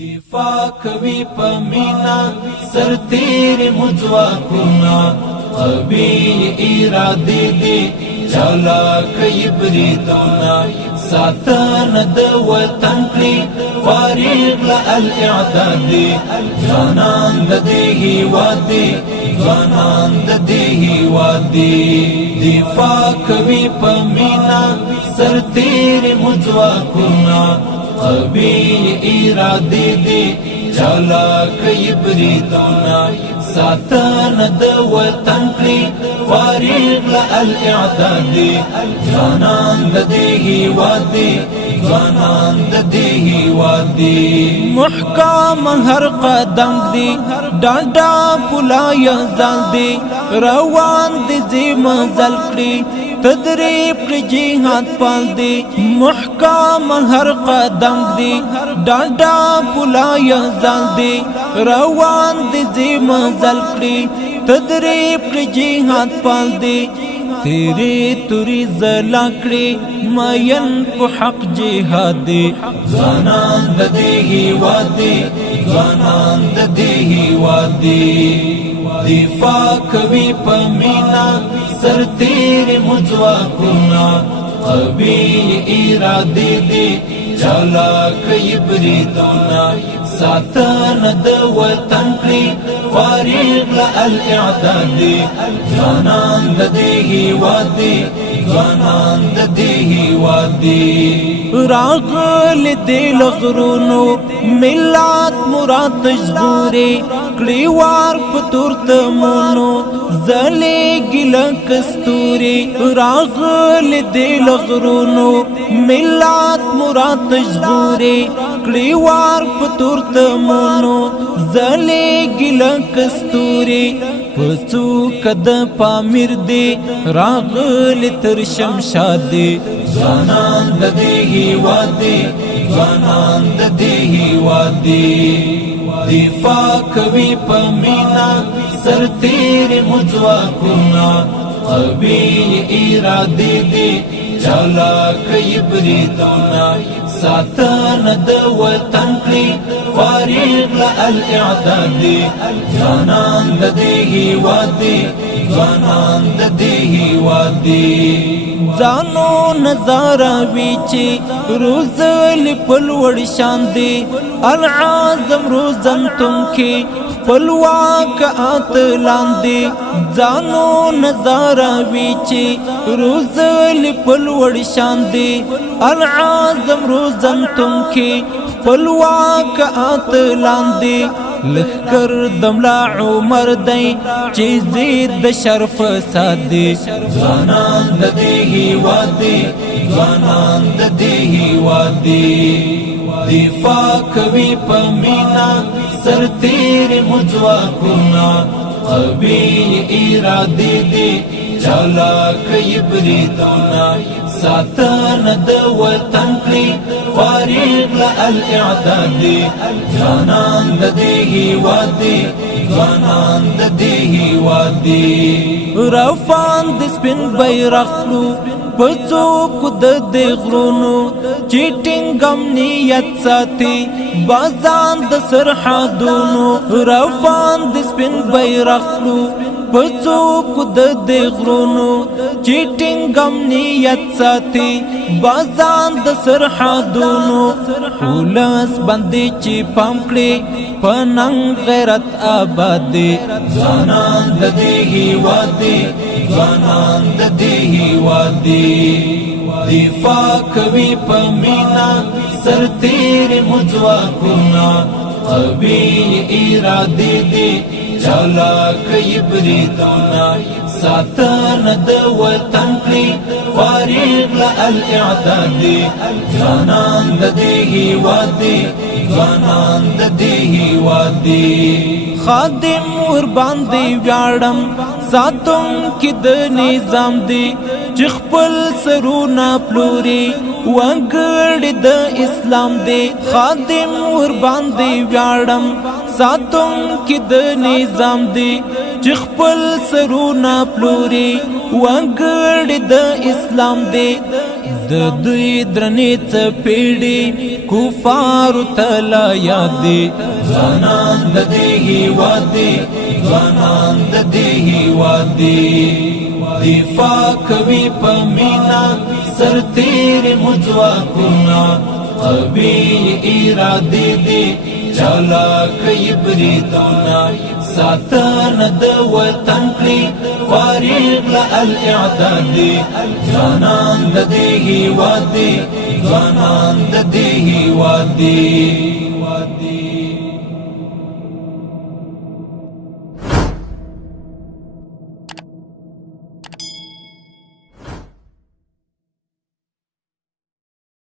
دفاع کوي پمینا سر تیر مځواکونه قوي اراده دي چالا کوي بریدونه ساتنه د وطن کړي فارغ له الاعداد دي ځوانان د دې هیواد دي ځوانان د دې هیواد دي دفاع کوي پمینا سر تیر مځواکونه قوي اراده دي چالا کوي بریدونه ساتنه د وطن کړي فارغ له الاعداد دي ځوانان د دې هیواد دي ځوانان د دې هیواد دي محکم هر قدم دی ډاډا پولا یزال دی روان دي زم زل کړي تدریب کړي جهاد پال دی محکم هر قدم دی ډاډا پولا یزال دی روان دي زم زل کړي تدریب کړي جهاد پال دی تیری توری زلا کړي ماین په حق جهاد دی ځوانان د دې هیواد دي ځوانان د دې هیواد دي دفاع کوي پمینا سر تیر مځواکونه قوي اراده دي چالا کوي بریدونه ساتنه د وطن کړي فارغ له الاعداد دي ځوانان د دې هیواد دي ځوانان د دې هیواد دي راغل دل غرونو ملت مراد تجبوري کړي وار پتورت مونو زلي ګل کستوري راغل دل غرونو ملت مراد تجبوري کړي وار پتورت مونو زلي ګل کستوري پڅو کد پامیر دی راغل تر شمشاد دی ځوانان د دې هیواد دي ځوانان د دې هیواد دي دفاع کوي پمینا سر تیر مځواکونه قوي اراده دي چالا کوي بریدونه ساتنه د وطن کړي فارغ له الاعداد دي ځوانان د دې هیواد دي ځوانان د دې هیواد دي ځانو نظاره ویچي روزل پلوړ شان دي العظم روزن تم کې خپلواک اتلان دي ځانو نظاره ویچي روزل پلوړ شان دي العظم روزن تم کې خپلواک اتلان دي لخر دملا عمر دی چې زید د شرف سات دی ځوانان د دې هیواد دي ځوانان د دې هیواد دي دفاع کوي پمینا سر تیر مځواکونه قوي اراده دي چالا کوي بریدونه ساتنه د وطن کړي فارغ له الاعداد دي ځوانان د دې هیواد دي ځوانان د دې هیواد دي رافان د سپین بیرغ لو پڅو کود د غرونو چیټینګم نیت ساتي بازان د سرحدونو رافان د سپین بیرغ لو پڅو کود د غرونو چیټینګم نیت ساتي بازان د سرحدونو ولس باندې چې پام کړي پننګ غیرت آباد دي ځوانان د دې هیواد دي ځوانان د دې هیواد دي دفاع کوي پمینا سر تیر مځواکونه قوي اراده دي چالا کوي بریدونه ساتنه د وطن کړي فارغ له الاعداد دي ځوانان د دې هیواد دي ځوانان د دې هیواد دي خادم ور باندې ویاړم ساتم کې د نظام دی چې خپل سرونه پلوري وګړي د اسلام دی خادم ور باندې ویاړم ساتم کې د نظام دی چې خپل سرونه پلوري وګړي د اسلام دی د دوی درنې څپېړې کفارو ته لا یاد دي ځوانان د دې هیواد دي ځوانان د دې هیواد دي دفاع کوي په مینا سرتېر مځواکونه قوي ارادې دي چالاکي بریدونه ساتنه د وطن کړي فارغ له الاعداد دي ځوانان د دې هیواد دي ځوانان د دې هیواد دي